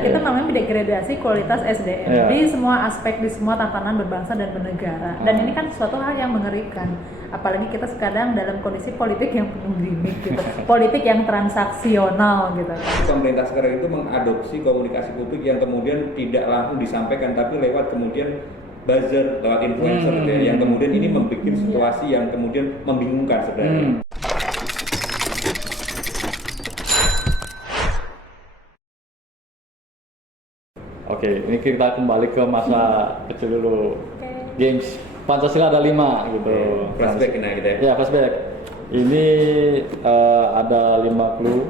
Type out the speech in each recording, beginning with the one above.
Kita namanya degradasi kualitas SDM di semua aspek, di semua tatanan berbangsa dan bernegara. Dan ini kan suatu hal yang mengerikan. Apalagi kita sekarang dalam kondisi politik yang penuh gimmick gitu. Politik yang transaksional gitu. Pemerintah sekarang itu mengadopsi komunikasi publik yang kemudian tidak langsung disampaikan tapi lewat kemudian buzzer, lewat influencer gitu ya, yang kemudian ini membuat situasi yang kemudian membingungkan sebenarnya. Oke, ini kita kembali ke masa kecil dulu. Games Pancasila ada 5 gitu. Flashback ini gitu ya. Ya, flashback. Ini ada 5 clue.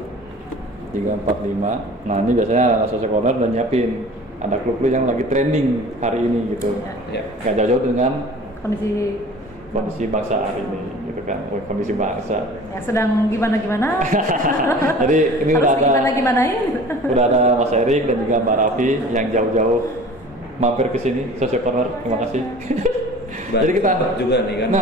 3, 4, 5. Nah, ini biasanya anak social corner dan nyiapin. Ada clue-clue yang lagi trending hari ini gitu. Ya, gak jauh-jauh dengan kondisi bangsa hari ini gitu kan. Kondisi bangsa. Ya, sedang gimana-gimana. Jadi ini harus udah ada gimana-gimanain. Udah ada Mas Erik dan juga Mbak Raffi yang jauh-jauh mampir ke sini Social Corner. Terima kasih. Jadi kita juga nih kan,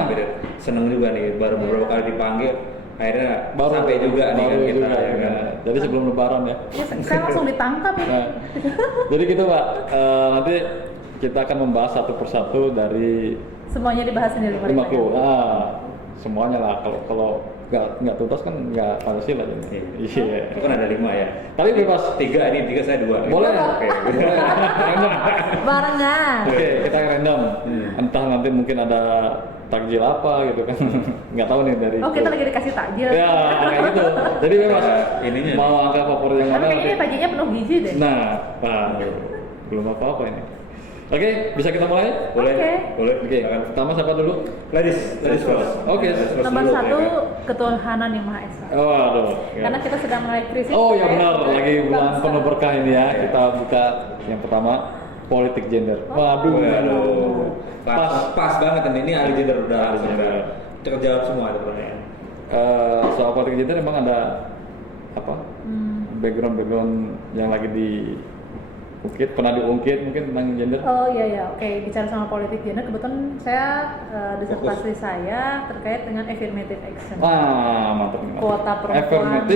seneng juga nih, baru beberapa kali dipanggil, akhirnya sampai juga nih kan kita juga, ya kan. Jadi sebelum Lebaran ya. Ya, saya langsung ditangkap ya. Nah, jadi gitu Pak, nanti kita akan membahas satu persatu dari Semuanya dibahas ini 5 clue. Semuanya lah. Kalau nggak tuntas kan nggak Pancasila jadi. Iya. Itu kan ada 5 ya. Tapi bebas 3 ini 3 saya 2. Boleh. Oke. Random. Barengan. Oke, kita random. Entah nanti mungkin ada takjil apa gitu kan. Nggak tahu nih dari. Oh, kita lagi dikasih takjil. Ya, kayak gitu. Jadi bebas. Ininya Mau angka favorit yang Tapi mana? kayaknya takjilnya penuh gizi deh. Nah, belum apa-apa ini. Oke, bisa kita mulai? Boleh. Oke, pertama siapa dulu? Ladies first. Oke. Nomor 1, ketuhanan yang Maha Esa. Oh, aduh. Karena kita sedang mulai krisis. Oh ya benar, lagi bulan penuh berkah ini ya. Kita buka yang pertama, politik gender. Waduh. Pas banget ini ahli gender udah langsung terjawab semua ada pertanyaan. Soal politik gender emang ada apa? Background yang lagi pernah diungkit mungkin tentang gender? Oh iya, oke. Bicara sama politik gender, kebetulan saya disertasi saya terkait dengan affirmative action. Mantap. Kuota perempuan.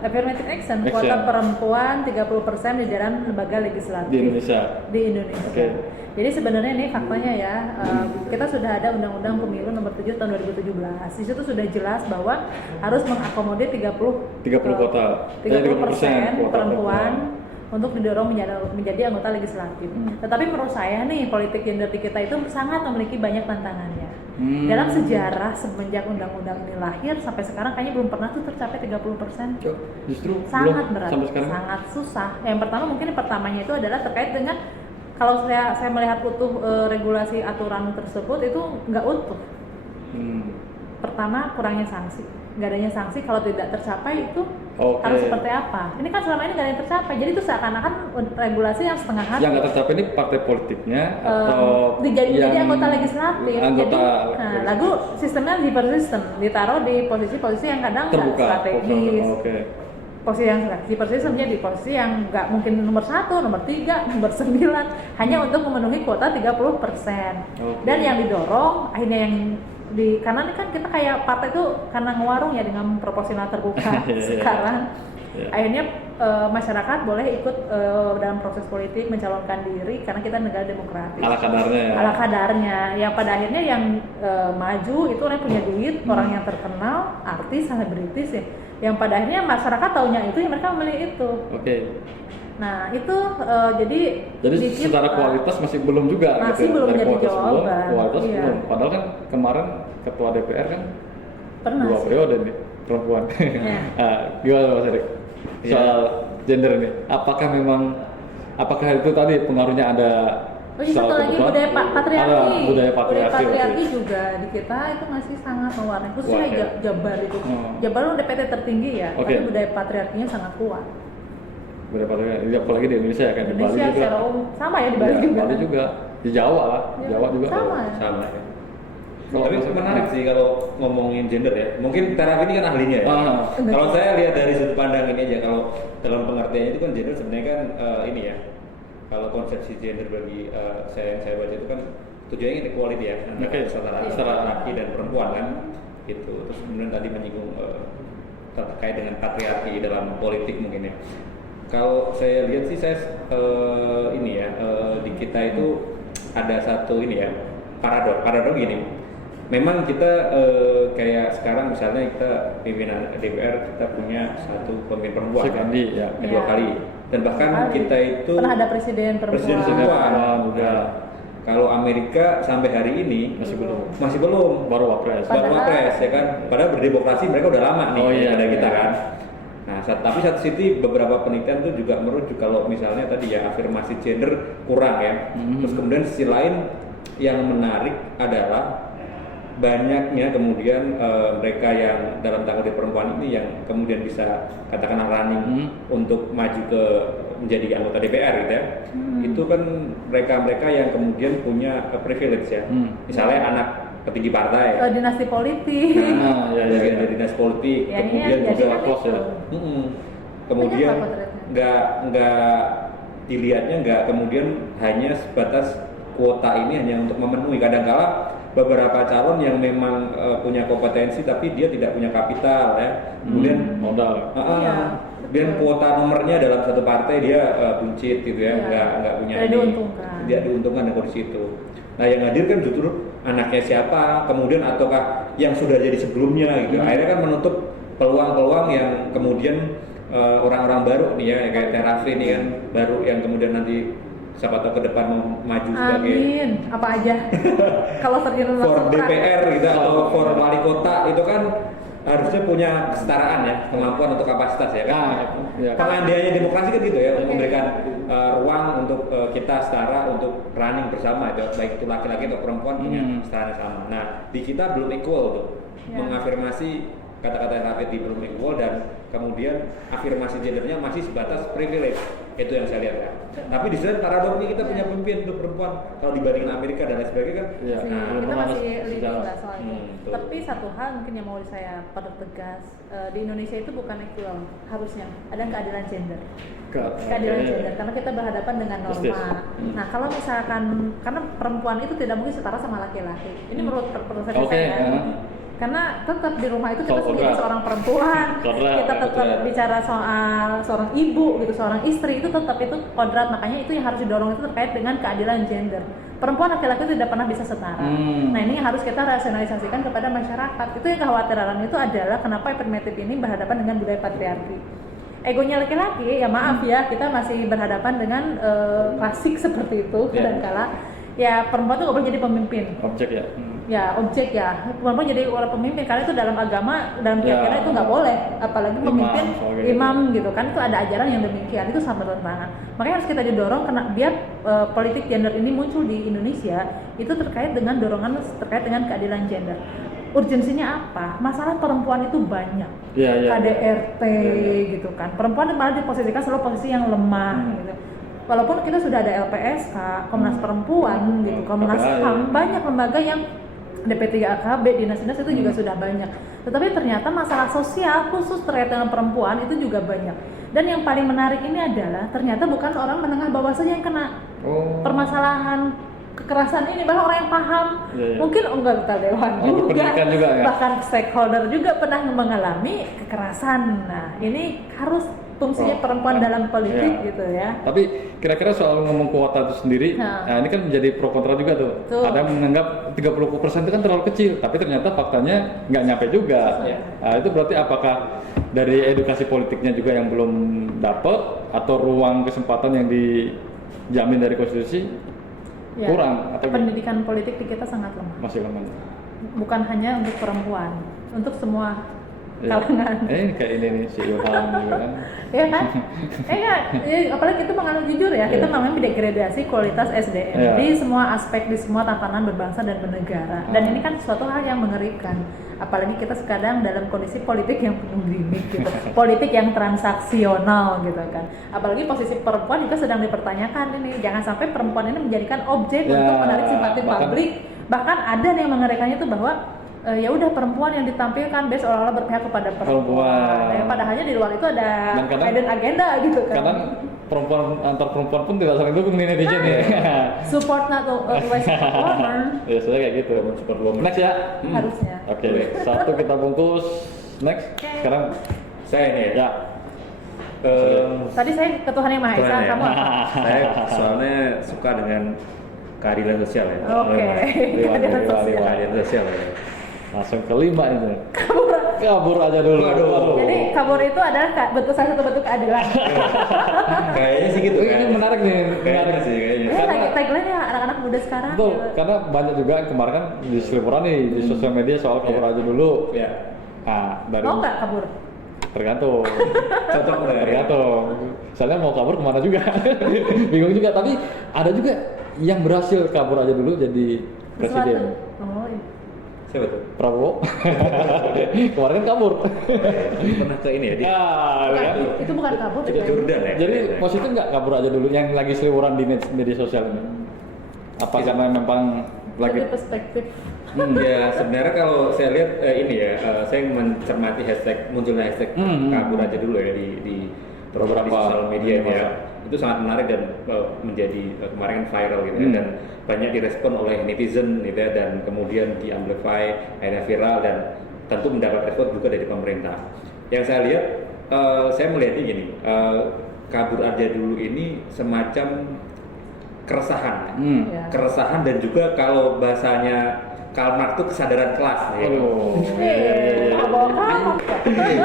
Affirmative action. Kuota perempuan 30% di dalam lembaga legislatif di Indonesia. Okay. Jadi sebenarnya ini faktanya ya, kita sudah ada Undang-Undang Pemilu nomor 7 tahun 2017. Di situ sudah jelas bahwa harus mengakomodir 30% perempuan untuk didorong menjadi anggota legislatif. Tetapi menurut saya nih, politik gender di kita itu sangat memiliki banyak tantangannya. Dalam sejarah semenjak undang-undang ini lahir sampai sekarang kayaknya belum pernah tuh tercapai 30%. Justru sangat berat, sampai sekarang. Sangat susah. Yang pertamanya itu adalah terkait dengan kalau saya melihat utuh regulasi aturan tersebut itu nggak utuh. Pertama, kurangnya sanksi. Nggak adanya sanksi kalau tidak tercapai itu harus seperti apa? Ini kan selama ini nggak ada yang tercapai, jadi itu seakan-akan regulasi yang setengah hati. Yang nggak tercapai ini partai politiknya atau jadi anggota legislatif. Lalu sistemnya liver system, ditaruh di posisi-posisi yang kadang nggak strategis. Posisi yang liver systemnya di posisi yang nggak mungkin nomor 1, nomor 3, nomor 9, hanya untuk memenuhi kuota 30%. Dan yang didorong akhirnya yang karena ini kan kita kayak partai itu karena ngewarung ya dengan proporsional terbuka sekarang. Akhirnya masyarakat boleh ikut dalam proses politik mencalonkan diri karena kita negara demokratis. Ala kadarnya. Yang pada akhirnya yang maju itu orang yang punya duit, orang yang terkenal, artis, selebritis ya. Yang pada akhirnya masyarakat taunya itu, yang mereka memilih itu. Nah itu jadi secara kualitas masih belum juga. Masih belum jadi jawaban. Kualitas belum. Padahal kan kemarin ketua DPR kan pernah 2 periode nih perempuan. Gimana Mas Erik? Soal gender ini, apakah itu tadi pengaruhnya ada? Satu lagi budaya patriarki. Budaya patriarki juga di kita itu masih sangat mewarnai. Khususnya Jabar itu. Jabar udah PT tertinggi ya, tapi budaya patriarkinya sangat kuat. Budaya patriarki, apalagi di Indonesia kan. Indonesia secara sama ya, di Bali juga. Bali juga, di Jawa lah, Jawa juga. Sama ya. Tapi menarik sih kalau ngomongin gender ya. Mungkin Terapi ini kan ahlinya ya. Kalau saya lihat dari sudut pandang ini aja, kalau dalam pengertiannya itu kan gender sebenarnya kan ini ya. Kalau konsepsi gender bagi yang saya baca itu kan tujuannya equality ya, antara laki dan perempuan kan, gitu. Terus kemudian tadi menyinggung terkait dengan patriarki dalam politik mungkin ya. Kalau saya lihat sih ini ya di kita itu ada satu ini ya paradok gini. Memang kita kayak sekarang misalnya kita pimpinan DPR kita punya satu pemimpin perempuan kan, dua kali, dan bahkan kita itu pernah ada presiden perempuan juga. Kalau Amerika sampai hari ini masih belum baru wapres ya kan. Padahal berdemokrasi mereka udah lama nih ada kita kan. Nah, tapi satu sisi beberapa penelitian itu juga merujuk kalau misalnya tadi ya afirmasi gender kurang ya. Terus kemudian sisi lain yang menarik adalah banyaknya kemudian mereka yang dalam tanda kutip perempuan ini yang kemudian bisa katakanlah running untuk maju ke menjadi anggota DPR gitu ya. Itu kan mereka yang kemudian punya privilege ya. Misalnya anak petinggi partai, dinasti politik, bagian dari dinasti politik, ya, kemudian juga kos ya. Kemudian nggak dilihatnya nggak kemudian hanya sebatas kuota ini hanya untuk memenuhi. Kadang-kala beberapa calon yang memang punya kompetensi tapi dia tidak punya kapital ya, kemudian modal. Dan kuota nomornya dalam satu partai dia buncit gitu ya, nggak punya dia diuntungkan dengan kondisi itu. Nah yang hadir kan justru anaknya siapa, kemudian ataukah yang sudah jadi sebelumnya gitu. Akhirnya kan menutup peluang-peluang yang kemudian orang-orang baru nih ya kayak Terafi nih kan baru yang kemudian nanti siapa tahu ke depan mau maju sebagai apa aja kalau terjadi for DPR gitu atau for wali kota itu kan harusnya punya kesetaraan ya, kemampuan untuk kapasitas ya kan. Pengandainya demokrasi kan gitu ya, memberikan ruang untuk kita setara untuk running bersama itu, baik itu laki-laki atau perempuan punya kesetaraan sama. Nah di kita belum equal tuh, mengafirmasi kata-kata yang rapid di belum equal dan kemudian afirmasi gendernya masih sebatas privilege. Itu yang saya lihat ya. Tapi di sana paradoknya kita punya pemimpin untuk perempuan kalau dibandingin Amerika dan lain sebagainya kan. Kita masih leading lah soal itu. Tapi satu hal mungkin yang mau saya pertegas, di Indonesia itu bukan equal, harusnya ada keadilan gender. Keadilan gender karena kita berhadapan dengan norma. Nah kalau misalkan karena perempuan itu tidak mungkin setara sama laki-laki. Ini menurut persepsi saya. Karena tetap di rumah itu kita sebagai seorang perempuan, kita tetap bicara soal seorang ibu gitu, seorang istri itu tetap itu kodrat. Makanya itu yang harus didorong itu terkait dengan keadilan gender. Perempuan laki-laki tidak pernah bisa setara. Nah ini yang harus kita rasionalisasikan kepada masyarakat. Itu yang kekhawatiran itu adalah kenapa primitif ini berhadapan dengan budaya patriarki. Egonya laki-laki ya maaf ya kita masih berhadapan dengan klasik seperti itu kadang-kala. Ya perempuan tuh nggak boleh jadi pemimpin. Objek ya. Objek ya. Perempuan jadi orang pemimpin karena itu dalam agama dalam keyakinan itu nggak boleh. Apalagi pemimpin imam gitu kan itu ada ajaran yang demikian itu sama bertentangan. Makanya harus kita didorong karena biar politik gender ini muncul di Indonesia itu terkait dengan dorongan terkait dengan keadilan gender. Urgensinya apa? Masalah perempuan itu banyak. KDRT gitu kan. Perempuan malah diposisikan selalu posisi yang lemah gitu. Walaupun kita sudah ada LPSK, Komnas Perempuan, gitu, Komnas HAM, banyak lembaga yang DP3AKB, dinas-dinas itu juga sudah banyak. Tetapi ternyata masalah sosial khusus terkait dengan perempuan itu juga banyak. Dan yang paling menarik ini adalah ternyata bukan orang menengah bawah saja yang kena permasalahan kekerasan ini, bahkan orang yang paham, mungkin anggota dewan juga, bahkan stakeholder juga pernah mengalami kekerasan. Nah ini harus fungsinya perempuan dalam politik gitu ya. Tapi kira-kira soal ngomong kuota itu sendiri, nah ini kan menjadi pro kontra juga tuh. Ada yang menganggap 30% itu kan terlalu kecil, tapi ternyata faktanya nggak nyampe juga. Nah, itu berarti apakah dari edukasi politiknya juga yang belum dapat atau ruang kesempatan yang dijamin dari konstitusi kurang? Atau pendidikan politik di kita sangat lemah. Masih lemah. Bukan hanya untuk perempuan, untuk semua kalangan. Kayak ini nih si Ilham juga kan. Iya kan? Apalagi kita mengalami jujur ya, kita mengalami degradasi kualitas SDM di semua aspek, di semua tatanan berbangsa dan bernegara. Dan ini kan suatu hal yang mengerikan. Apalagi kita sekarang dalam kondisi politik yang penuh gimmick gitu, politik yang transaksional gitu kan. Apalagi posisi perempuan juga sedang dipertanyakan ini. Jangan sampai perempuan ini menjadikan objek untuk menarik simpati publik. Bahkan ada yang mengerikannya itu bahwa ya udah perempuan yang ditampilkan seolah-olah berpihak kepada perempuan. Nah, padahalnya di luar itu ada hidden agenda gitu kan. Kadang perempuan antar perempuan pun tidak saling dukung nih netizen ya. Support not always woman. Ya sudah kayak gitu. Support woman. Next ya. Harusnya. Oke. Satu kita bungkus. Next. Sekarang saya ini ya. Tadi saya ke Tuhan Yang Maha Esa, Tuhan ya. kamu apa? Saya soalnya suka dengan keadilan sosial ya. Oke, keadilan sosial. Keadilan sosial ya. Langsung kelima itu. Kabur. Kabur aja dulu. Waduh. Jadi kabur itu adalah salah satu bentuk keadilan. Kayaknya sih gitu. Ini menarik nih, Kayaknya sih kayaknya. Ya, tagline ya anak-anak muda sekarang. Betul, gitu. karena banyak juga kemarin kan di selipuran nih di sosial media soal kabur aja dulu. Ya. Nah, dari Mau nggak kabur? tergantung. Cocok nggak ya? Tergantung. Soalnya mau kabur kemana juga, bingung juga. Tapi ada juga yang berhasil kabur aja dulu jadi presiden. Oh, iya. Siapa tuh? Prabowo. Kemarin kan kabur. Pernah ke ini ya? Dia Bukan, kan? itu bukan kabur. ke Jordan ya? Jadi positif nggak kabur aja dulu yang lagi seliburan di media sosial ini? Apa karena memang lagi Dari perspektif. Ya sebenarnya kalau saya lihat ini ya, saya mencermati munculnya hashtag kabur aja dulu ya di beberapa sosial media ini ya. Itu sangat menarik dan menjadi kemarin viral gitu ya, dan banyak direspon oleh netizen gitu ya, dan kemudian di-amplify, akhirnya viral dan tentu mendapat respon juga dari pemerintah. Yang saya lihat, saya melihatnya gini, kabur aja dulu ini semacam keresahan, keresahan dan juga kalau bahasanya Karl Marx itu kesadaran kelas nih.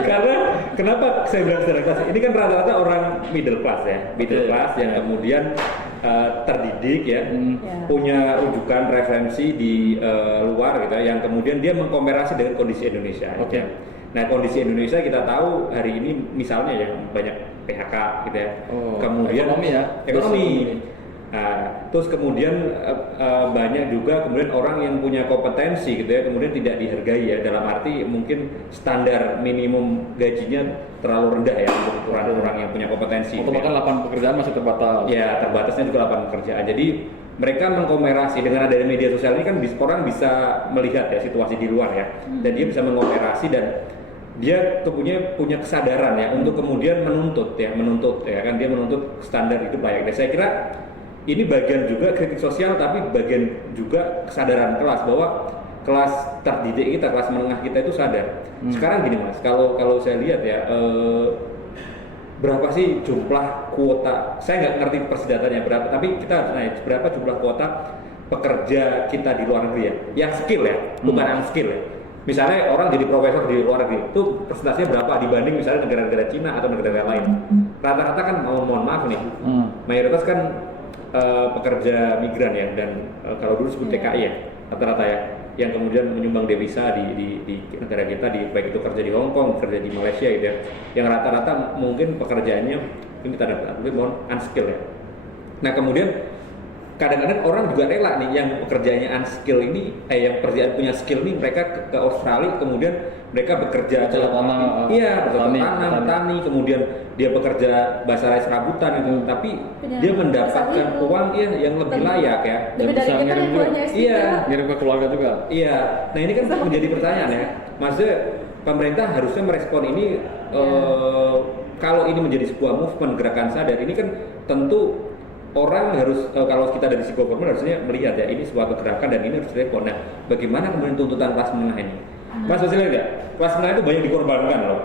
Karena kenapa saya bilang kesadaran kelas? Ini kan rata-rata orang middle class ya, middle class yang kemudian terdidik ya, punya rujukan referensi di luar gitu, yang kemudian dia mengkomparasi dengan kondisi Indonesia. Gitu ya. Nah kondisi Indonesia kita tahu hari ini misalnya ya banyak PHK gitu ya, kemudian ekonomi. Nah, terus kemudian banyak juga kemudian orang yang punya kompetensi gitu ya, kemudian tidak dihargai ya, dalam arti mungkin standar minimum gajinya terlalu rendah ya untuk orang yang punya kompetensi. atau bahkan lapangan pekerjaan masih terbatas. Ya, terbatasnya juga lapangan pekerjaan. Jadi mereka mengkomerasi dengan adanya media sosial ini kan orang bisa melihat ya situasi di luar ya, dan dia bisa mengomerasi dan dia punya kesadaran ya untuk kemudian menuntut ya kan, dia menuntut standar hidup layak. Dan saya kira ini bagian juga kritik sosial, tapi bagian juga kesadaran kelas, bahwa kelas terdidik kita, kelas menengah kita itu sadar. Sekarang gini Mas, kalau saya lihat ya, berapa sih jumlah kuota? Saya nggak ngerti persenjatannya berapa, tapi kita harus naik berapa jumlah kuota pekerja kita di luar negeri ya, yang skill ya, bukan unskill ya. Misalnya orang jadi profesor di luar negeri, itu persentasenya berapa dibanding misalnya negara-negara Cina atau negara-negara lain? Rata-rata kan mohon maaf nih, mayoritas kan pekerja migran ya, dan kalau dulu sebut TKI ya rata-rata ya, yang kemudian menyumbang devisa di negara kita, baik itu kerja di Hong Kong, kerja di Malaysia gitu ya, yang rata-rata mungkin pekerjaannya ini tanda kutip mohon unskill ya. Nah kemudian kadang-kadang orang juga rela nih yang pekerjaannya unskill ini, yang pekerjaan punya skill nih, mereka ke Australia, kemudian mereka bekerja tanam, tani, kemudian dia bekerja basah serabutan itu, tapi dia mendapatkan uang yang lebih layak ya. Dan bisa ngirim juga, ngirim ke keluarga juga. Iya, nah ini kan menjadi pertanyaan ya, maksudnya pemerintah harusnya merespon ini. Kalau ini menjadi sebuah movement gerakan sadar, ini kan tentu orang harus, kalau kita dari sisi government harusnya melihat ya, ini sebuah kegerakan dan ini harus direspon. Nah, bagaimana kemudian tuntutan kelas menengah ini? Mas masih lihat nggak? Kelas menengah itu banyak dikorbankan loh.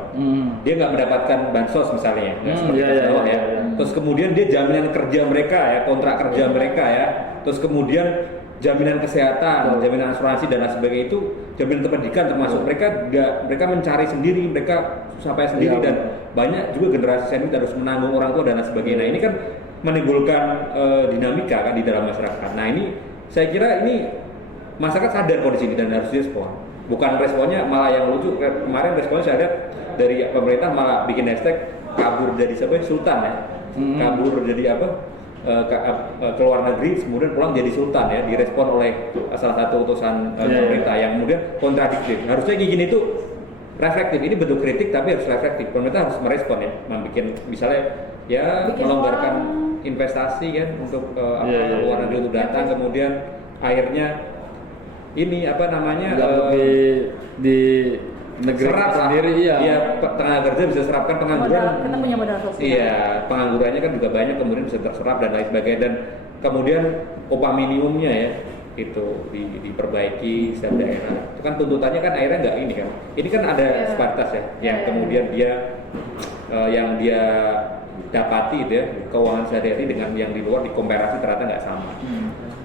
Dia nggak mendapatkan bansos misalnya, seperti bawah ya. Terus kemudian dia jaminan kerja mereka ya, kontrak kerja mereka ya. Terus kemudian jaminan kesehatan, jaminan asuransi dan lain sebagainya itu, jaminan pendidikan termasuk mereka mencari sendiri, mereka susah payah sendiri, dan banyak juga generasi senior harus menanggung orang tua dan lain sebagainya. Nah ini kan menimbulkan dinamika kan di dalam masyarakat. Nah ini saya kira ini masyarakat sadar kondisi ini dan harus direspon. Bukan responnya malah yang lucu, kemarin responnya saya lihat dari pemerintah malah bikin hashtag kabur dari sultan ya, kabur jadi apa, ke luar negeri kemudian pulang jadi sultan ya, direspon oleh salah satu utusan pemerintah yang kemudian kontradiktif. Harusnya kayak gini tuh reflektif, ini bentuk kritik tapi harus reflektif. Pemerintah harus merespon ya, membuat misalnya ya melonggarkan investasi kan untuk luar negeri untuk datang, kemudian akhirnya ini apa namanya di negeri serap sendiri tenaga kerja bisa serapkan pengangguran. Kita punya modal sosial. Iya, penganggurannya kan juga banyak, kemudian bisa terserap dan lain sebagainya, dan kemudian upah minimumnya ya itu diperbaiki setiap daerah. Itu kan tuntutannya kan akhirnya nggak ini kan. Ini kan ada disparitas ya, yang kemudian dia yang dia dapati itu ya keuangan sehari-hari dengan yang di luar dikomparasi ternyata nggak sama.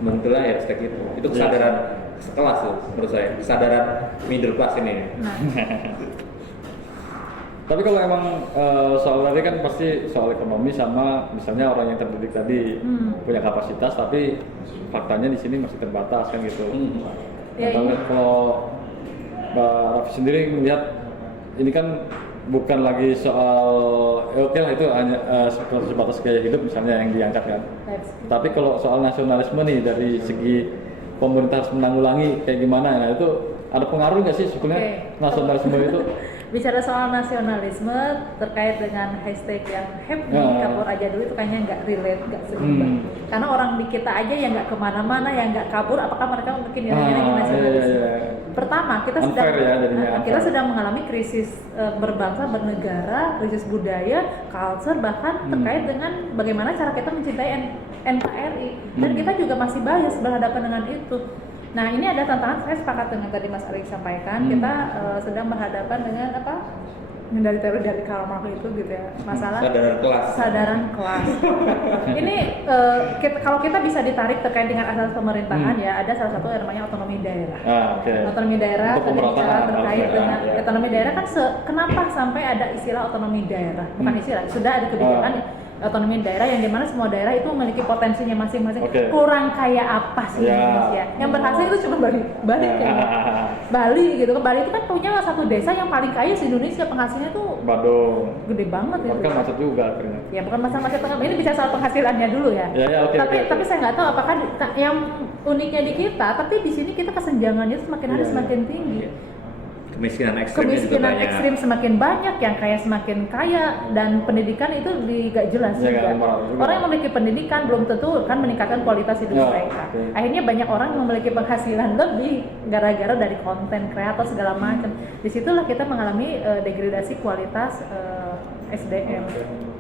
Muncullah ya hashtag itu kesadaran sekelas tuh menurut saya, kesadaran middle class ini. Tapi kalau emang soal tadi kan pasti soal ekonomi sama misalnya orang yang terdidik tadi punya kapasitas tapi faktanya di sini masih terbatas kan gitu. Kalau Mbak Raffi sendiri melihat ini kan bukan lagi soal oke lah itu hanya sebatas gaya hidup misalnya yang diangkat kan. Tapi kalau soal nasionalisme nih dari segi pemerintah harus menanggulangi kayak gimana, nah itu ada pengaruh nggak sih sebenarnya nasionalisme itu? Bicara soal nasionalisme terkait dengan hashtag yang happy kabur aja dulu itu kayaknya nggak relate, nggak seimbang. Karena orang di kita aja yang nggak kemana-mana, yang nggak kabur, apakah mereka mungkin yang nasionalisme? Pertama, kita sedang mengalami krisis berbangsa, bernegara, krisis budaya, culture, bahkan terkait dengan bagaimana cara kita mencintai NKRI. Dan kita juga masih bias berhadapan dengan itu. Nah, ini ada tantangan, saya sepakat dengan tadi Mas Arik sampaikan, kita sedang berhadapan dengan dari teori dari Karl Marx itu gitu ya, masalah sadaran kelas. Ini kalau kita bisa ditarik terkait dengan asas pemerintahan ya, ada salah satu yang namanya otonomi daerah. Otonomi daerah tadi bicara terkait dengan otonomi daerah kan kenapa sampai ada istilah otonomi daerah? Bukan istilah, sudah ada kebijakan otonomi daerah yang dimana semua daerah itu memiliki potensinya masing-masing. Kurang kaya apa sih Indonesia? Yang berhasil itu cuma Bali kayaknya. Bali gitu kan, Bali itu kan punya satu desa yang paling kaya di Indonesia, penghasilnya tuh Badung. Gede banget itu. Bukan macet juga akhirnya. Ya bukan masalah tengah. Ini bicara soal penghasilannya dulu ya. Tapi saya nggak tahu apakah yang uniknya di kita, tapi di sini kita kesenjangannya semakin hari semakin tinggi. Kemiskinan ekstrim semakin banyak, yang kaya semakin kaya, dan pendidikan itu gak jelas juga. Orang yang memiliki pendidikan belum tentu kan meningkatkan kualitas hidup mereka. Akhirnya banyak orang yang memiliki penghasilan lebih gara-gara dari konten kreator segala macam. Disitulah kita mengalami degradasi kualitas SDM.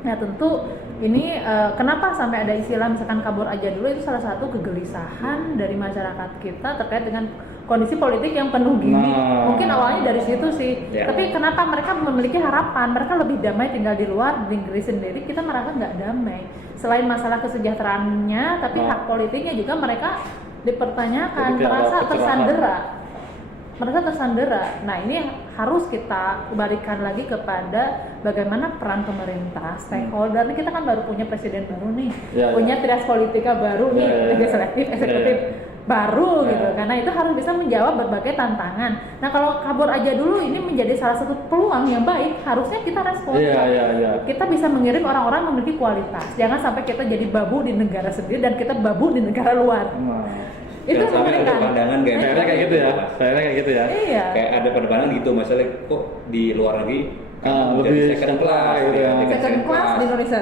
Nah tentu ini kenapa sampai ada istilah misalkan kabur aja dulu, itu salah satu kegelisahan dari masyarakat kita terkait dengan kondisi politik yang penuh gini. Mungkin awalnya dari situ sih. Tapi kenapa mereka memiliki harapan mereka lebih damai tinggal di luar di negeri sendiri, kita merasa nggak damai. Selain masalah kesejahteraannya, tapi hak politiknya juga mereka dipertanyakan, merasa tersandera. Nah ini harus kita balikan lagi kepada bagaimana peran pemerintah, stakeholder. Kita kan baru punya presiden baru nih, punya trias politika baru nih, legislatif, eksekutif baru gitu. Karena itu harus bisa menjawab berbagai tantangan. Nah kalau kabur aja dulu ini menjadi salah satu peluang yang baik, harusnya kita respon. Kita bisa mengirim orang-orang memiliki kualitas. Jangan sampai kita jadi babu di negara sendiri dan kita babu di negara luar. Itu sampai ada pandangan kayak gitu ya. Iya. Kayak ada pandangan gitu, masalah kok di luar negeri lebih second class gitu ya. Second class di Indonesia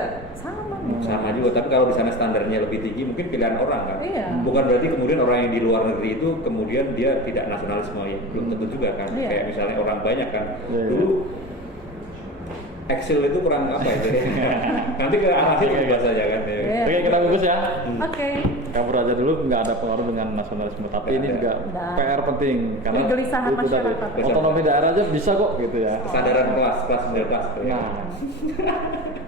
sama juga, tapi kalau di sana standarnya lebih tinggi mungkin pilihan orang kan. Bukan berarti kemudian orang yang di luar negeri itu kemudian dia tidak nasionalisme, ya belum tentu juga kan. Kayak misalnya orang banyak kan dulu Excel itu kurang apa ya, nanti ke akhir bahas aja kan. Oke, kita bagus ya. Kabur aja dulu, nggak ada pengaruh dengan nasionalisme, tapi ini juga PR penting karena kegelisahan masyarakat. Otonomi daerah aja bisa kok gitu ya. Kesadaran kelas middle class.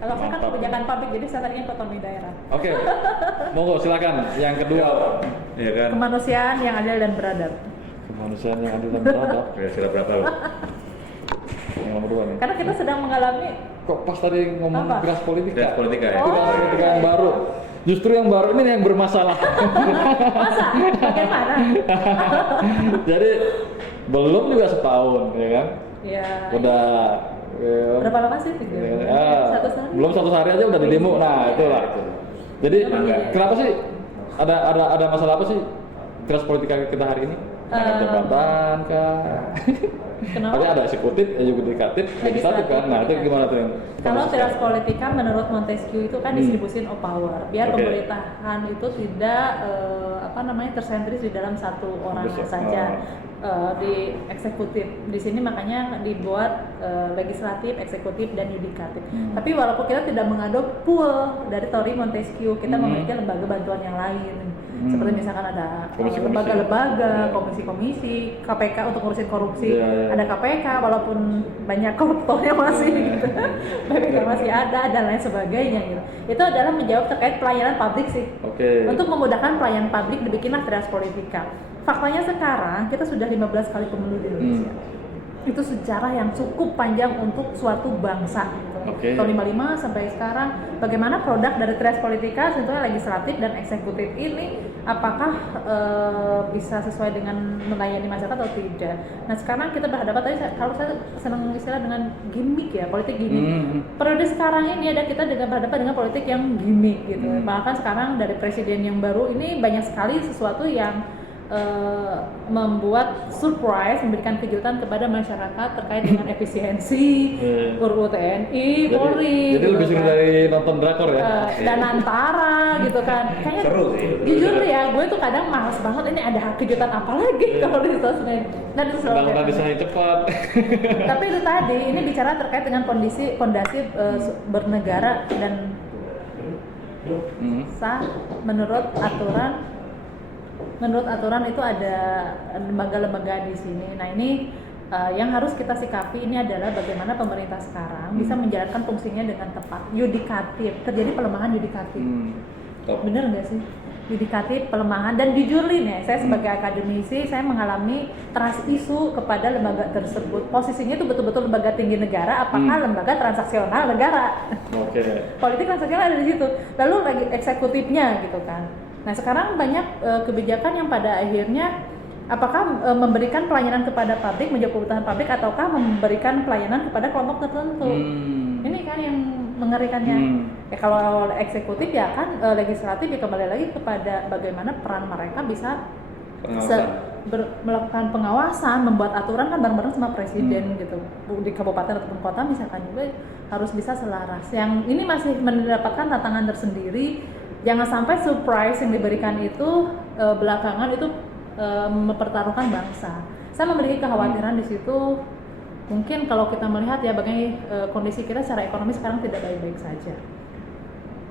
Kalau saya kan kebijakan publik, jadi saya tadinya otonomi daerah. Oke, monggo silakan. Yang kedua, ya kan. Kemanusiaan yang adil dan beradab. Kemanusiaan yang adil dan beradab. Sila berapa lo? Yang nomor 2 nih. Karena kita sedang mengalami. Kok pas tadi ngomong Beras politika ya. Politika yang baru. Justru yang baru ini yang bermasalah. Masa? Bagaimana? Jadi belum juga setahun, ya kan? Iya. Udah. Berapa lama sih? 3 bulan? 1 hari? Belum 1 hari aja udah di demo. Nah, itulah. Jadi kenapa sih ada masalah apa sih keras politika kita hari ini? Jabatan kah? Kenapa? Tapi ada eksekutif, yudikatif, legislatif kan. Nah, itu gimana tuh yang? Kalau teras politika menurut Montesquieu itu kan distribution of power. Biar pemerintahan itu tidak tersentris di dalam satu orang saja. Di eksekutif. Di sini makanya dibuat legislatif, eksekutif dan yudikatif. Tapi walaupun kita tidak mengadop pool dari teori Montesquieu, kita memiliki lembaga bantuan yang lain. seperti misalkan ada Komisi-komisi. lembaga-lembaga, komisi-komisi, KPK untuk ngurusin korupsi, ada KPK walaupun banyak koruptornya masih gitu, KPK masih ada dan lain sebagainya gitu. Itu adalah menjawab terkait pelayanan publik sih. Untuk memudahkan pelayanan publik dibikinlah Trias Politika. Faktanya sekarang kita sudah 15 kali pemilu di Indonesia. Itu sejarah yang cukup panjang untuk suatu bangsa gitu. Tahun 55 sampai sekarang, bagaimana produk dari Trias Politika sebetulnya legislatif dan eksekutif ini apakah bisa sesuai dengan melayani masyarakat atau tidak. Nah sekarang kita berhadapan, tadi kalau saya senang istilah dengan gimmick ya, politik gimmick. Periode sekarang ini ada kita berhadapan dengan politik yang gimmick gitu. Bahkan sekarang dari presiden yang baru ini banyak sekali sesuatu yang membuat surprise, memberikan kejutan kepada masyarakat terkait dengan efisiensi RUU TNI, Polri. Jadi lebih sering dari nonton drakor ya. Dan antara gitu kan. Kayaknya seru sih. Jujur ya, gue tuh kadang malas banget ini ada kejutan apa lagi kalau di sosmed. Dan itu selalu Udah desain cepat. Tapi itu tadi, ini bicara terkait dengan fondasi bernegara dan sah menurut aturan itu ada lembaga-lembaga di sini. Nah ini yang harus kita sikapi ini adalah bagaimana pemerintah sekarang bisa menjalankan fungsinya dengan tepat. Yudikatif, terjadi pelemahan yudikatif. Bener nggak sih? Yudikatif, pelemahan, dan jujur nih, saya sebagai akademisi, saya mengalami trust isu kepada lembaga tersebut. Posisinya itu betul-betul lembaga tinggi negara, apakah lembaga transaksional negara? Politik transaksional ada di situ. Lalu lagi eksekutifnya gitu kan. Nah sekarang banyak kebijakan yang pada akhirnya apakah memberikan pelayanan kepada publik, menjawab kebutuhan publik, ataukah memberikan pelayanan kepada kelompok tertentu. Ini kan yang mengerikannya. Ya kalau eksekutif ya kan legislatif ya kembali lagi kepada bagaimana peran mereka bisa melakukan pengawasan, membuat aturan kan bareng-bareng sama presiden gitu. Di kabupaten ataupun kota misalkan juga harus bisa selaras. Yang ini masih mendapatkan tantangan tersendiri. Jangan sampai surprise yang diberikan itu belakangan itu mempertaruhkan bangsa. Saya memiliki kekhawatiran di situ. Mungkin kalau kita melihat ya bagaimana kondisi kita secara ekonomi sekarang tidak baik-baik saja.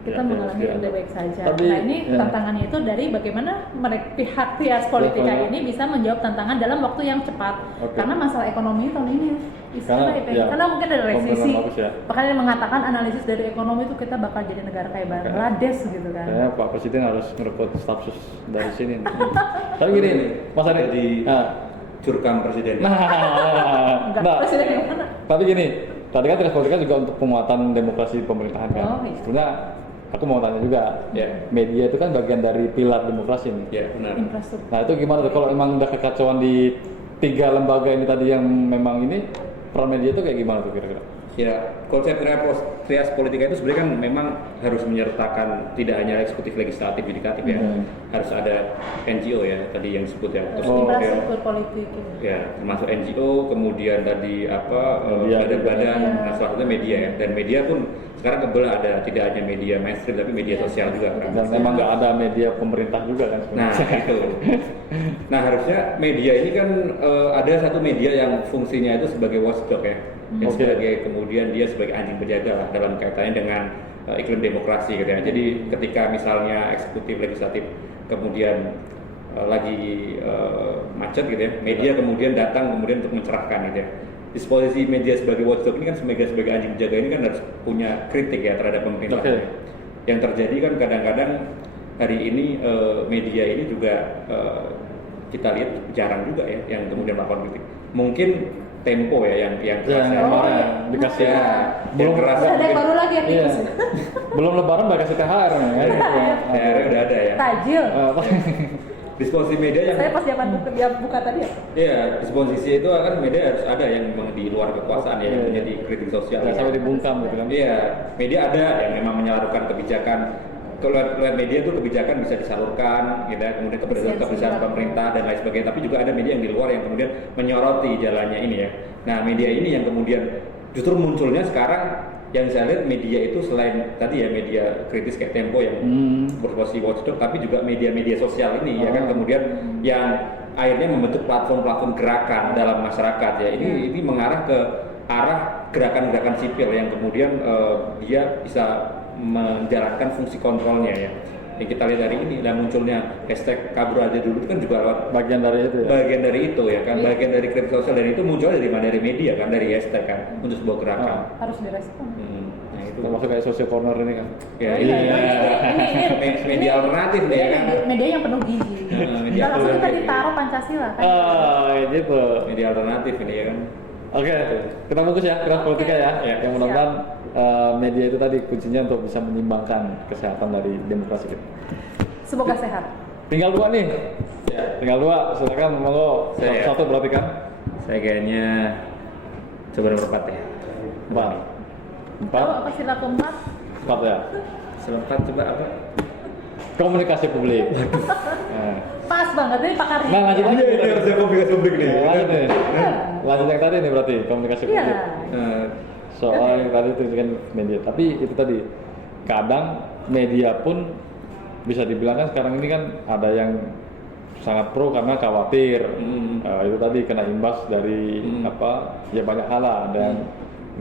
Kita mengalami tidak baik saja. Tapi, nah ini tantangannya itu dari bagaimana pihak Trias Politika ini bisa menjawab tantangan dalam waktu yang cepat. Karena masalah ekonomi tahun ini karena mungkin ada resesi. Bahkan dia mengatakan analisis dari ekonomi itu kita bakal jadi negara kayak Bangladesh gitu kan. Kayaknya Pak Presiden harus merekrut stafsus dari sini. Tapi gini, Mas Ari di Jurkam Presiden. Presiden yang mana? Tapi gini, tadi kan Trias Politika juga untuk penguatan demokrasi pemerintahan kan. Sebenarnya aku mau tanya juga, media itu kan bagian dari pilar demokrasi nih. Ya, benar. Nah itu gimana tuh kalau emang udah kekacauan di 3 lembaga ini tadi yang memang ini, peran media itu kayak gimana tuh kira-kira? Ya, konsep Trias Politika itu sebenarnya kan memang harus menyertakan tidak hanya eksekutif, legislatif, yudikatif ya. Harus ada NGO ya, tadi yang disebut ya. Terus infrastruktur politik. Ya, termasuk NGO, kemudian tadi badan-badan, nah salah satunya media ya. Dan media pun sekarang kebelah ada tidak hanya media mainstream tapi media sosial juga kan. Dan memang nggak ada media pemerintah juga kan sebenarnya. Nah itu. Nah harusnya media ini kan ada satu media yang fungsinya itu sebagai watchdog ya. Yang sebagai kemudian dia sebagai anjing penjaga lah dalam kaitannya dengan iklim demokrasi gitu ya. Jadi ketika misalnya eksekutif legislatif kemudian lagi macet gitu ya, media kemudian datang kemudian untuk mencerahkan gitu ya. Disposisi media sebagai watchdog ini kan sebagai anjing penjaga ini kan harus punya kritik ya terhadap pemerintah. Yang terjadi kan kadang-kadang hari ini media ini juga kita lihat jarang juga ya yang kemudian melakukan kritik. Mungkin Tempo ya yang keras dikasih belum keras. Ada yang baru lagi yang tikus. Belum lebaran udah kasih THR kan. THR udah ada ya. Tajil. Disposisi media yang saya pas zaman buka tadi ya. Iya, disposisi itu kan media harus ada yang memang di luar kekuasaan ya, yang menjadi kritik sosial. Nggak sampai dibungkam gitu kan. Iya, media ada yang memang menyalurkan kebijakan. Kalau lewat media itu kebijakan bisa disalurkan, gitu ya, kemudian kebijakan pemerintah dan lain sebagainya. Tapi juga ada media yang di luar yang kemudian menyoroti jalannya ini ya. Nah, media ini yang kemudian justru munculnya sekarang yang saya lihat media itu selain tadi ya media kritis kayak Tempo yang berposisi watchdog, tapi juga media-media sosial ini ya kan kemudian yang akhirnya membentuk platform-platform gerakan dalam masyarakat ya. Ini mengarah ke arah gerakan-gerakan sipil yang kemudian dia bisa menjalankan fungsi kontrolnya ya. yang kita lihat hari ini dan munculnya hashtag kabur aja dulu itu kan juga lewat bagian dari itu ya. Bagian dari itu ya kan, bagian dari kritik sosial, dan itu muncul dari mana? Dari media kan, dari hashtag kan untuk sebuah gerakan. Harus direspon. Nah itu termasuk kayak social corner ini kan. ya, ini media alternatif nih ya kan. Media yang penuh gizi. Media Langsung kita alternatif. ditaruh Pancasila kan. Gitu. Media alternatif ini ya kan. Oke, kita fokus ya, keras politika ya. Ya. Yang mudah-mudahan media itu tadi kuncinya untuk bisa menyimbangkan kesehatan dari demokrasi kita. Semoga sehat. Tinggal 2 nih. Ya. Tinggal 2, silakan monggo. Satu berarti kan? Saya kayaknya coba nomor 4 ya. 4. Tahu apa sila keempat? 4 ya. Selempat coba apa? Komunikasi publik. Pas banget ini pakarnya. Nah, lanjut lagi. Ini harusnya komunikasi publik nih. Lanjut nih. Lanjut yang tadi nih berarti komunikasi Iya. publik. Soal yang tadi itu kan media. Tapi itu tadi kadang media pun bisa dibilang kan sekarang ini kan ada yang sangat pro karena khawatir itu tadi kena imbas dari apa ya banyak hal lah, ada yang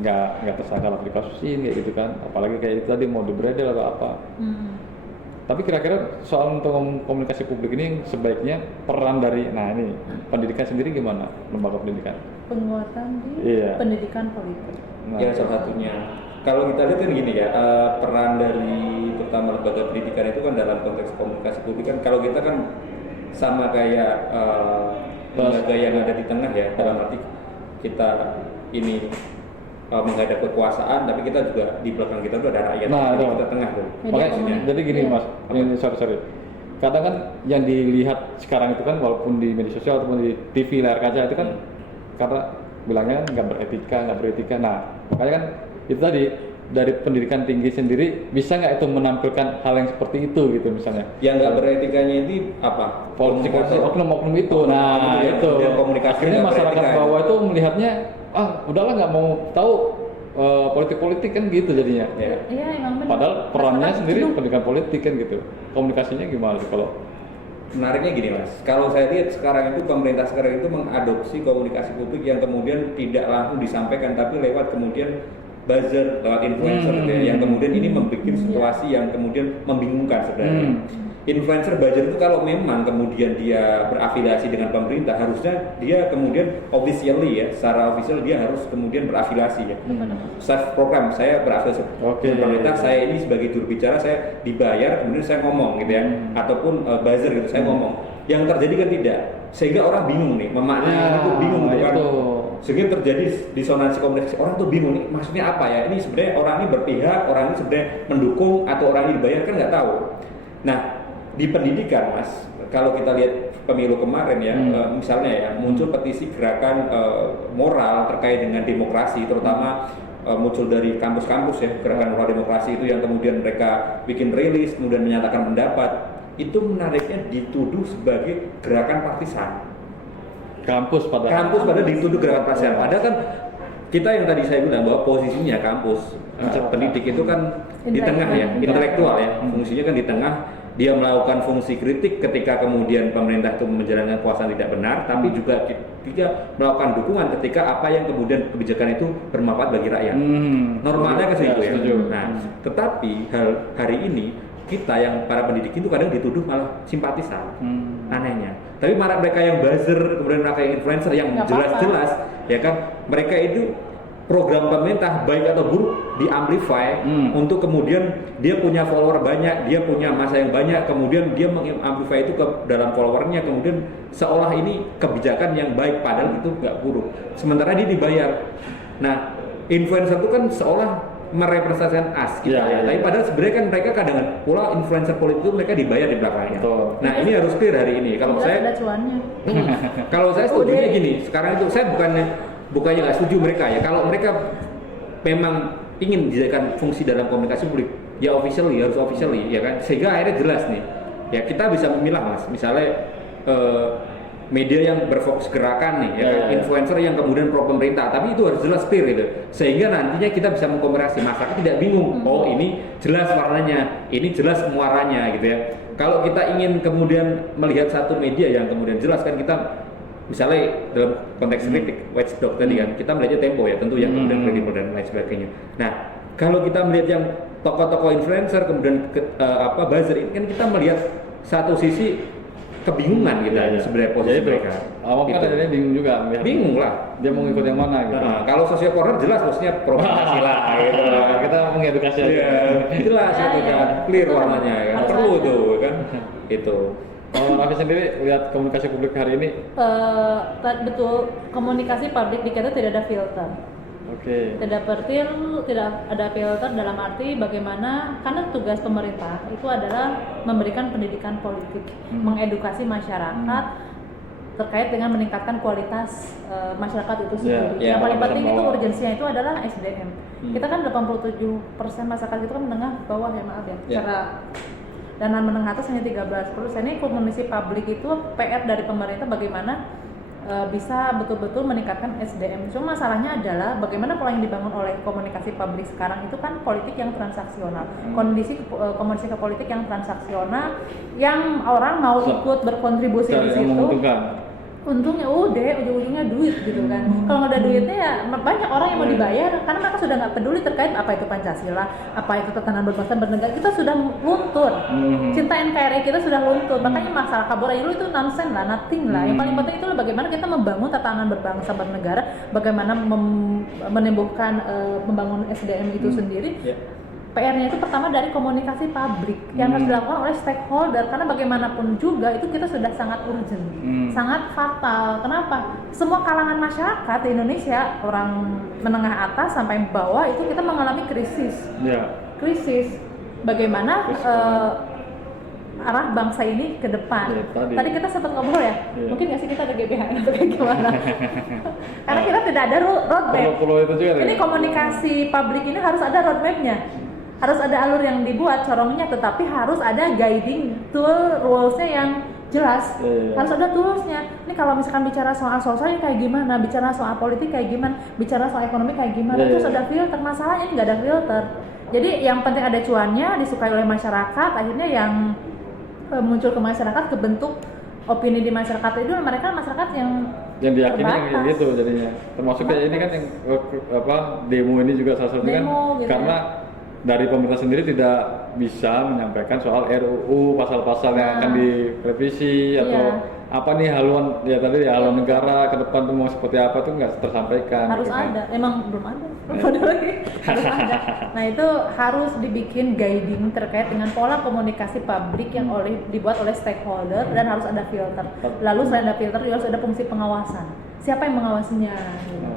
nggak tersangka di kasus ini kayak gitu kan, apalagi kayak itu tadi mau dibredel atau apa. Tapi kira-kira soal untuk komunikasi publik ini sebaiknya peran dari ini pendidikan sendiri gimana, lembaga pendidikan? Penguatan di pendidikan politik. Ya salah satunya. Kalau kita lihat kan gini ya, peran dari terutama lembaga pendidikan itu kan dalam konteks komunikasi publik kan, kalau kita kan sama kayak lembaga yang ada di tengah ya, dalam arti kita ini menghadap kekuasaan, tapi kita juga di belakang kita tuh ada rakyat, jadi kita tengah tuh. Makanya jadi gini mas, ini sorry. Kadang kan yang dilihat sekarang itu kan walaupun di media sosial ataupun di TV layar kaca itu kan karena bilangnya nggak beretika. Nah makanya kan itu tadi dari pendidikan tinggi sendiri bisa nggak itu menampilkan hal yang seperti itu gitu misalnya? Yang nggak beretikanya ini apa? Komunikasi oknum-oknum itu. Nah itu. Akhirnya masyarakat bawah itu melihatnya udahlah nggak mau tahu politik-politik kan gitu jadinya. Iya emang benar. Padahal perannya sendiri pendidikan politik kan gitu. Komunikasinya gimana sih kalau? Menariknya gini mas, kalau saya lihat sekarang itu pemerintah sekarang itu mengadopsi komunikasi publik yang kemudian tidak langsung disampaikan tapi lewat kemudian buzzer, lewat influencer gitu ya, yang kemudian ini membuat situasi yang kemudian membingungkan sebenarnya. Influencer buzzer itu kalau memang kemudian dia berafiliasi dengan pemerintah, harusnya dia kemudian officially ya, secara official dia harus kemudian berafiliasi ya. Self program, saya berafiliasi dengan pemerintah, saya ini sebagai juru bicara, saya dibayar, kemudian saya ngomong gitu ya, ataupun buzzer gitu, saya ngomong. Yang terjadi kan tidak, sehingga orang bingung nih, memaknai itu bingung gitu kan. Sehingga terjadi disonansi komunikasi, orang tuh bingung nih, maksudnya apa ya? Ini sebenarnya orang ini berpihak, orang ini sebenarnya mendukung atau orang ini dibayar, kan nggak tahu. Nah, di pendidikan mas, kalau kita lihat pemilu kemarin ya, misalnya ya muncul petisi gerakan moral terkait dengan demokrasi, terutama muncul dari kampus-kampus ya, gerakan moral demokrasi itu yang kemudian mereka bikin rilis, kemudian menyatakan pendapat, itu menariknya dituduh sebagai gerakan partisan. Kampus pada dituduh gerakan partisan, padahal kan kita yang tadi saya bilang bahwa posisinya kampus pendidik itu kan di tengah ya, intelektual ya, fungsinya kan di tengah. Dia melakukan fungsi kritik ketika kemudian pemerintah itu menjalankan kekuasaan tidak benar, tapi juga dia melakukan dukungan ketika apa yang kemudian kebijakan itu bermanfaat bagi rakyat. Normalnya kan seperti itu ya. Nah, tetapi hari ini kita yang para pendidik itu kadang dituduh malah simpatisan, anehnya. Tapi malah mereka yang buzzer, kemudian mereka yang influencer yang jelas-jelas, ya kan, mereka itu program pemerintah baik atau buruk diamplify untuk kemudian dia punya follower banyak, dia punya masa yang banyak, kemudian dia mengamplify itu ke dalam followernya, kemudian seolah ini kebijakan yang baik padahal itu nggak buruk. Sementara dia dibayar. Nah, influencer itu kan seolah merepresentasikan kita ya. Tapi padahal sebenarnya kan mereka kadang pula influencer politik itu mereka dibayar di belakangnya. Nah, ini harus clear hari ini. Kalau saya kalau saya setujunya gini, sekarang itu saya bukannya nggak setuju mereka ya, kalau mereka memang ingin dijadikan fungsi dalam komunikasi publik ya harus officially ya kan, sehingga akhirnya jelas nih ya, kita bisa memilah mas, misalnya media yang berfokus gerakan nih ya, influencer yang kemudian pro pemerintah, tapi itu harus jelas clear gitu, sehingga nantinya kita bisa mengkomparasi, masyarakat tidak bingung, oh ini jelas warnanya, ini jelas muaranya gitu ya. Kalau kita ingin kemudian melihat satu media yang kemudian jelas kan, kita misalnya dalam konteks kritik watchdog tadi kan, kita melihatnya Tempo ya, tentu yang kemudian kredibel dan lain sebagainya. Nah, kalau kita melihat yang tokoh-tokoh influencer kemudian buzzer ini kan kita melihat satu sisi kebingungan kita sebenarnya posisi mereka. Awam kan akhirnya bingung juga. Bingung lah. Dia mau ikut yang mana gitu. Kalau sosial corner jelas maksudnya pro Pancasila gitu lah. Kita mengedukasi aja. Jelas itu kan clear warnanya kan. Perlu itu kan. Itu. Kalau Raffi sendiri lihat komunikasi publik hari ini? Betul, komunikasi publik di kita tidak ada filter. Oke. Tidak ada filter dalam arti bagaimana, karena tugas pemerintah itu adalah memberikan pendidikan politik, mengedukasi masyarakat terkait dengan meningkatkan kualitas masyarakat itu sendiri. Yang paling penting itu urgensinya itu adalah SDM. Kita kan 87% masyarakat itu kan menengah bawah ya, maaf ya. Secara dana menengah atas hanya 13%. Ini komunikasi publik itu PR dari pemerintah bagaimana bisa betul-betul meningkatkan SDM. Cuma masalahnya adalah bagaimana pola yang dibangun oleh komunikasi publik sekarang itu kan politik yang transaksional. Komunikasi politik yang transaksional, yang orang mau ikut berkontribusi di situ. Untungnya udah ujung-ujungnya duit gitu kan. Kalau nggak ada duitnya ya banyak orang yang mau dibayar karena mereka sudah nggak peduli terkait apa itu Pancasila, apa itu tatanan berbangsa bernegara. Kita sudah luntur, cinta NKRI kita sudah luntur. Makanya masalah kabur dulu itu nonsense lah, nothing lah. Yang paling penting itu bagaimana kita membangun tatanan berbangsa bernegara, bagaimana menumbuhkan membangun SDM itu sendiri. PR-nya itu pertama dari komunikasi publik yang harus dilakukan oleh stakeholder, karena bagaimanapun juga itu kita sudah sangat urgent, sangat fatal. Kenapa? Semua kalangan masyarakat di Indonesia, orang menengah atas sampai bawah itu kita mengalami krisis. Krisis. Bagaimana arah bangsa ini ke depan. Tadi kita sempat ngobrol ya, mungkin nggak sih kita ada GBHN atau kayak gimana? Karena kita tidak ada roadmap. Ini komunikasi publik ini harus ada roadmapnya. Harus ada alur yang dibuat, corongnya, tetapi harus ada guiding tool, rules-nya yang jelas. Harus ada toolsnya. Ini kalau misalkan bicara soal sosial kayak gimana, bicara soal politik kayak gimana, bicara soal ekonomi kayak gimana, terus ada filter. Masalahnya ini nggak ada filter. Jadi yang penting ada cuannya, disukai oleh masyarakat, akhirnya yang muncul ke masyarakat, kebentuk opini di masyarakat itu mereka masyarakat yang diyakini kayak gitu jadinya. Termasuk kayak ini kan yang demo ini juga salah satunya kan gitu karena dari pemerintah sendiri tidak bisa menyampaikan soal RUU pasal-pasal yang akan direvisi atau apa nih haluan haluan negara ke depan tuh mau seperti apa tuh nggak tersampaikan. Harus gitu ada, emang belum ada. Harus ada. Nah itu harus dibikin guiding terkait dengan pola komunikasi publik yang dibuat oleh stakeholder dan harus ada filter. Lalu selain ada filter juga harus ada fungsi pengawasan. Siapa yang mengawasinya?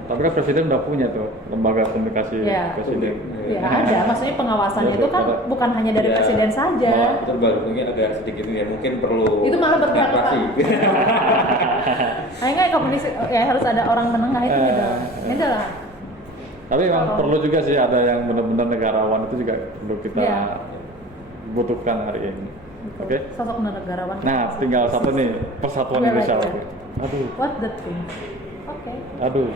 Tapi kan presiden udah punya tuh lembaga komunikasi presiden. Ya ada, maksudnya pengawasannya itu kan bukan hanya dari presiden saja. Betul, mungkin agak sedikit ini ya, mungkin perlu. Itu malah berpengaruh. Kayaknya komunikasi harus ada orang menengah itu gitu. Ini lah. Tapi memang perlu juga sih ada yang benar-benar negarawan itu juga perlu kita butuhkan hari ini. Oke. Sosok negarawan. Nah, tinggal satu nih, persatuan Indonesia. Aduh. What the thing? Oke. Aduh.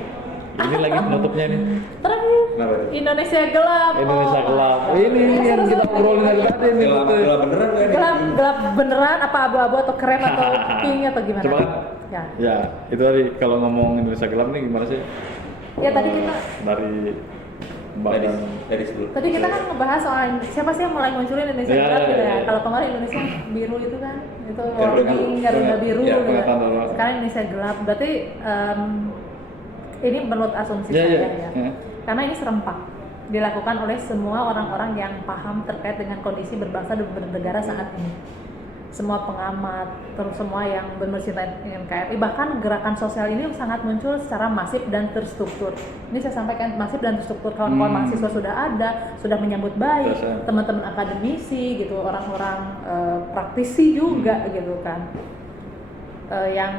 Ini lagi penutupnya nih. Terakhir. Indonesia gelap. Indonesia gelap. Ini yang kita obrolin dari tadi nih. Gelap beneran kan? Gelap beneran apa abu-abu atau krem atau pink atau gimana? Coba kan? Ya, itu tadi kalau ngomong Indonesia gelap nih gimana sih? Ya tadi kita dari sebelum. Tadi kita kan ngebahas soal siapa sih yang mulai munculin Indonesia gelap gitu ya. Kalau kemarin Indonesia biru itu kan, itu warning Garuda biru gitu. Sekarang Indonesia gelap. Berarti ini menurut asumsi saya ya. Karena ini serempak dilakukan oleh semua orang-orang yang paham terkait dengan kondisi berbangsa dan bernegara saat ini. Semua pengamat, terus semua yang bercinta NKRI, bahkan gerakan sosial ini sangat muncul secara masif dan terstruktur. Ini saya sampaikan masif dan terstruktur, kawan-kawan mahasiswa sudah ada, sudah menyambut baik, teman-teman akademisi gitu, orang-orang praktisi juga gitu kan. Yang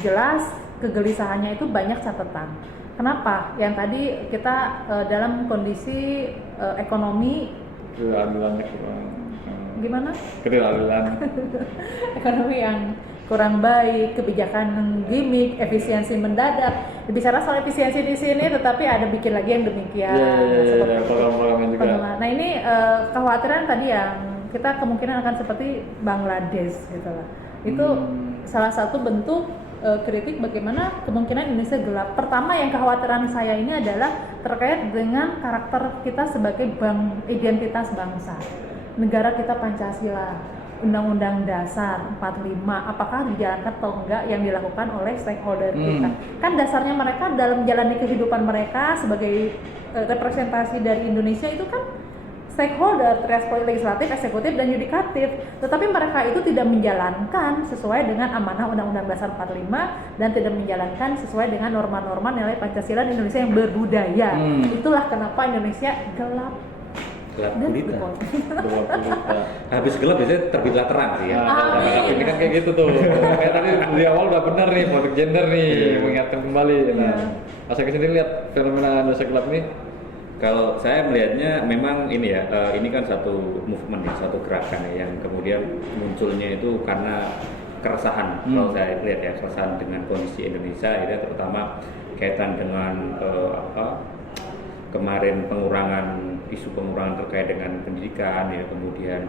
jelas kegelisahannya itu banyak catatan. Kenapa? Yang tadi kita dalam kondisi ekonomi gimana? Keadilan. Ekonomi yang kurang baik, kebijakan gimmick, efisiensi mendadak. Bicara soal efisiensi di sini, tetapi ada bikin lagi yang demikian. Program-programnya juga. Nah ini kekhawatiran tadi yang kita kemungkinan akan seperti Bangladesh gitu lah. Itu salah satu bentuk kritik bagaimana kemungkinan Indonesia gelap. Pertama yang kekhawatiran saya ini adalah terkait dengan karakter kita sebagai identitas bangsa. Negara kita Pancasila, Undang-Undang Dasar 45, apakah dijalankan atau enggak yang dilakukan oleh stakeholder kita? Kan dasarnya mereka dalam menjalani kehidupan mereka sebagai representasi dari Indonesia itu kan stakeholder, legislatif, eksekutif, dan yudikatif. Tetapi mereka itu tidak menjalankan sesuai dengan amanah Undang-Undang Dasar 45 dan tidak menjalankan sesuai dengan norma-norma nilai Pancasila di Indonesia yang berbudaya. Itulah kenapa Indonesia gelap gulita. Habis gelap biasanya terbitlah terang sih ya. Ini kan kayak gitu tuh. Kayak tadi di awal udah benar nih politik gender nih, mengingatkan kembali. Nah, saya kesini lihat fenomena Indonesia gelap nih. Kalau saya melihatnya memang ini ya, ini kan satu movement ya, satu gerakan ya, yang kemudian munculnya itu karena keresahan. Kalau saya lihat ya, keresahan dengan kondisi Indonesia ya, terutama kaitan dengan kemarin isu pengurangan terkait dengan pendidikan ya, kemudian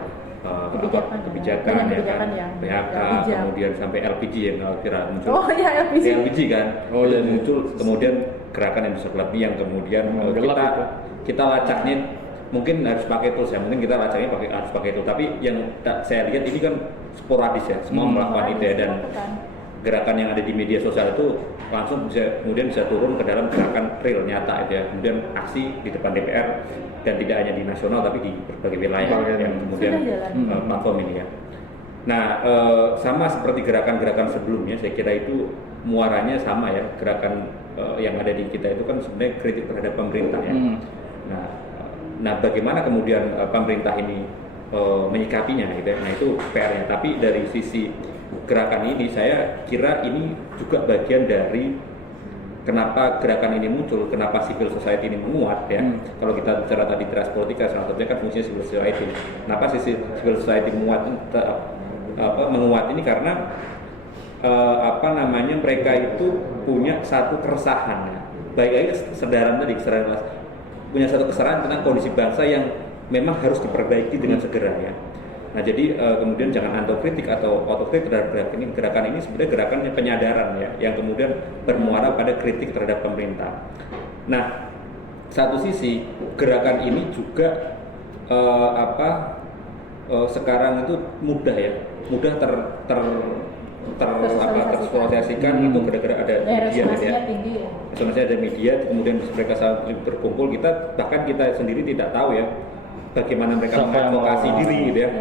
kebijakan ya, PHK, kemudian sampai LPG yang kira muncul. Oh iya, LPG kan. Muncul kemudian gerakan Indonesia gelap yang kemudian kita lacaknya mungkin harus pakai tools ya, mungkin kita lacaknya harus pakai itu, tapi yang saya lihat ini kan sporadis ya, semua melakukan itu ya, dan gerakan yang ada di media sosial itu langsung kemudian bisa turun ke dalam gerakan real nyata itu ya, kemudian aksi di depan DPR dan tidak hanya di nasional tapi di berbagai wilayah yang kemudian platform ini ya. Nah, sama seperti gerakan-gerakan sebelumnya, saya kira itu muaranya sama ya, gerakan yang ada di kita itu kan sebenarnya kritik terhadap pemerintah ya. Nah, bagaimana kemudian pemerintah ini menyikapinya gitu ya. Nah, itu PR-nya. Tapi dari sisi gerakan ini saya kira ini juga bagian dari kenapa gerakan ini muncul, kenapa civil society ini menguat ya. Kalau kita bicara tadi teras politika, salah satunya kan fungsinya civil society. Kenapa sisi civil society menguat ini karena mereka itu punya satu keresahan ya. Baik lagi kesadaran punya satu kesadaran tentang kondisi bangsa yang memang harus diperbaiki dengan segera ya. Nah, jadi kemudian jangan autokritik atau otokritik terhadap gerakan ini sebenarnya gerakan penyadaran ya, yang kemudian bermuara pada kritik terhadap pemerintah. Nah, satu sisi gerakan ini juga sekarang itu mudah tersosialisasikan itu gara-gara ada media ya. Resonansinya ada media, kemudian mereka saat berkumpul, bahkan kita sendiri tidak tahu ya bagaimana mereka mengadvokasi diri gitu ya.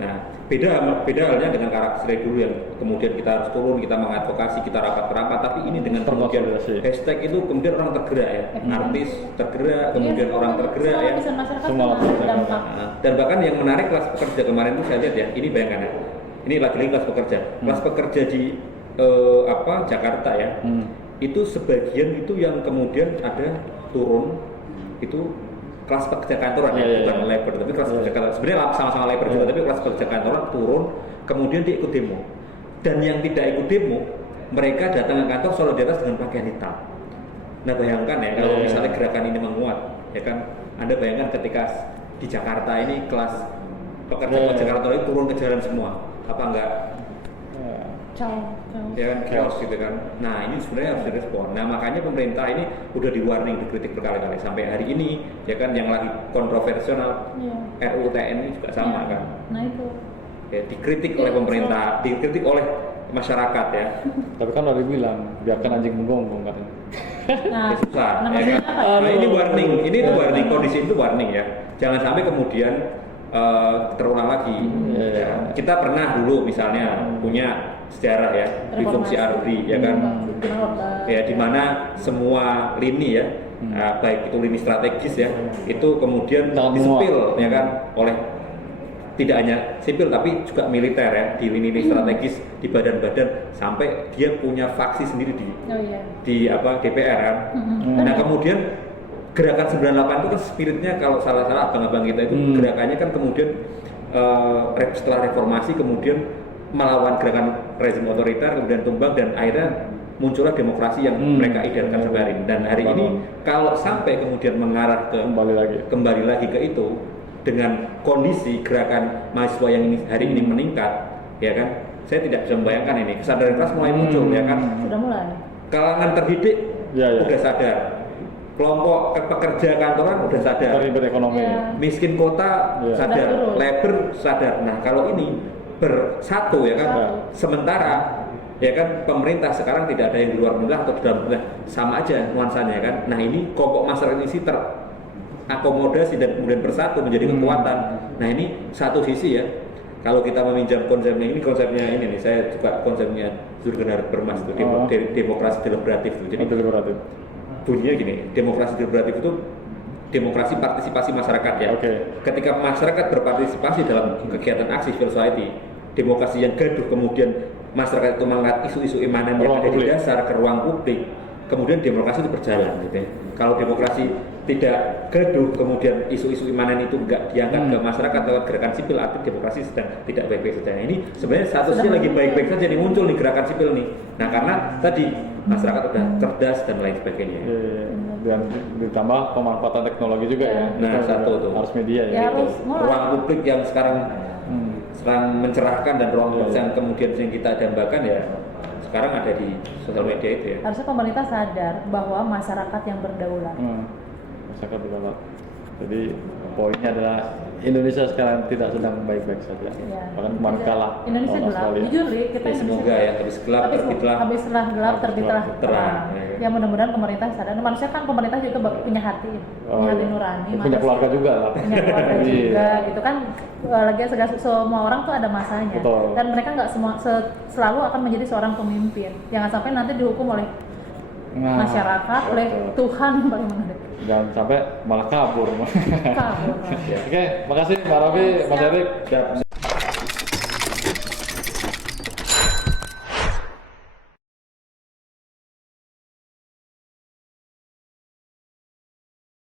Nah, beda halnya dengan karakter dulu yang kemudian kita harus turun, kita mengadvokasi, kita rapat-rapat, tapi ini dengan kemudian hashtag itu kemudian orang tergerak ya, artis tergerak, kemudian orang tergerak ya. Semua dampak. Dan bahkan yang menarik kelas pekerja kemarin itu saya lihat ya, ini bayangkan ya. Ini lagi-lagi kelas pekerja. Kelas pekerja di Jakarta ya. Itu sebagian itu yang kemudian ada turun itu kelas pekerja kantoran bukan labor, tapi kelas pekerja kantoran. Sebenarnya sama-sama labor juga, tapi kelas pekerja kantoran turun, kemudian dia ikut demo. Dan yang tidak ikut demo, mereka datang ke kantor solidaritas dengan pakaian hitam. Nah, bayangkan ya kalau misalnya gerakan ini menguat, ya kan? Anda bayangkan ketika di Jakarta ini kelas pekerja kantoran itu turun ke jalan semua, apa enggak? Ya kan, chaos gitu kan. Nah, ini sebenarnya harus direspon. Nah, makanya pemerintah ini udah di-warning, dikritik berkali-kali sampai hari ini, ya kan, yang lagi kontroversial RUU TNI juga sama kan. Nah, itu. Ya, dikritik oleh pemerintah, dikritik oleh masyarakat ya. Tapi kan udah dibilang, biarkan anjing menggonggong kan. Nah, susah, ya kan. Nah, ini warning, ini itu warning, kondisi itu warning ya. Jangan sampai kemudian terulang lagi. Ya. Kita pernah dulu misalnya punya sejarah ya di fungsi ARURI ya kan, ya di mana semua lini ya, baik itu lini strategis ya, itu kemudian disepil ya kan oleh tidak hanya sipil tapi juga militer ya di lini strategis, di badan-badan, sampai dia punya faksi sendiri di DPR kan. Nah, kemudian gerakan 98 itu kan spiritnya, kalau salah-salah abang-abang kita itu gerakannya kan kemudian setelah reformasi kemudian melawan gerakan rezim otoriter, kemudian tumbang, dan akhirnya muncullah demokrasi yang mereka idealkan sampai hari ini. Dan hari ini kalau sampai kemudian mengarah ke kembali lagi ke itu dengan kondisi gerakan mahasiswa yang hari ini meningkat, ya kan? Saya tidak bisa membayangkan ini kesadaran kelas mulai muncul, ya kan? Sudah mulai. Kalangan terdidik Ya. udah sadar, kelompok pekerja kantoran udah sadar, Terlibat ekonomi. Ya. miskin kota Ya. sadar, Sudah turun. labor sadar. Nah kalau ini bersatu ya kan, Ya. sementara ya kan pemerintah sekarang tidak ada yang di luar pemerintah atau di dalam pemerintah, sama aja nuansanya kan. Nah ini kelompok masyarakat ini terakomodasi dan kemudian bersatu menjadi kekuatan. Nah ini satu sisi ya. Kalau kita meminjam konsepnya ini nih, saya suka konsepnya Jurgen Habermas itu demokrasi deliberatif itu. Jadi Deliberatif. bunyinya gini, demokrasi deliberatif itu demokrasi partisipasi masyarakat ya. Ketika masyarakat berpartisipasi dalam kegiatan aksi civil society, demokrasi yang gaduh kemudian masyarakat itu mengangkat isu-isu imanen yang ada di dasar ke ruang publik, kemudian demokrasi itu berjalan gitu ya. Kalau demokrasi tidak gaduh, kemudian isu-isu imanen itu enggak diangkat ke masyarakat lewat gerakan sipil, artinya demokrasi sedang tidak baik-baik saja. Nah, ini sebenarnya statusnya lagi baik-baik saja nih, muncul nih gerakan sipil nih. Nah karena tadi masyarakat udah cerdas dan lain sebagainya. Dan ditambah pemanfaatan teknologi juga ya. Nah satu tuh harus media ya. Harus ruang publik yang sekarang mencerahkan dan ruang publik yang kemudian yang kita dambakan ya sekarang ada di sosial media itu ya. Harusnya pemerintah sadar bahwa masyarakat yang berdaulat. Masyarakat berdaulat. Jadi poinnya adalah Indonesia sekarang tidak sedang baik-baik saja. Ya. Bahkan kemarin kalah. Indonesia lawan gelap. Australia. Jujur Li, kita Ya, semoga ya habis gelap terbitlah. Habis setelah gelap terbitlah terang. terang. Ya mudah-mudahan pemerintah sadar. Manusia kan pemerintah juga punya hati, punya hati nurani. Punya keluarga juga lah. Punya keluarga juga gitu kan. Lagi semua orang tuh ada masanya. Betul. Dan mereka nggak selalu akan menjadi seorang pemimpin. Jangan sampai nanti dihukum oleh masyarakat, oleh Tuhan yang paling menghadap. Jangan sampai malah kabur. Kabur. Oke, makasih Pak Raffi, Mas Erik. Siap.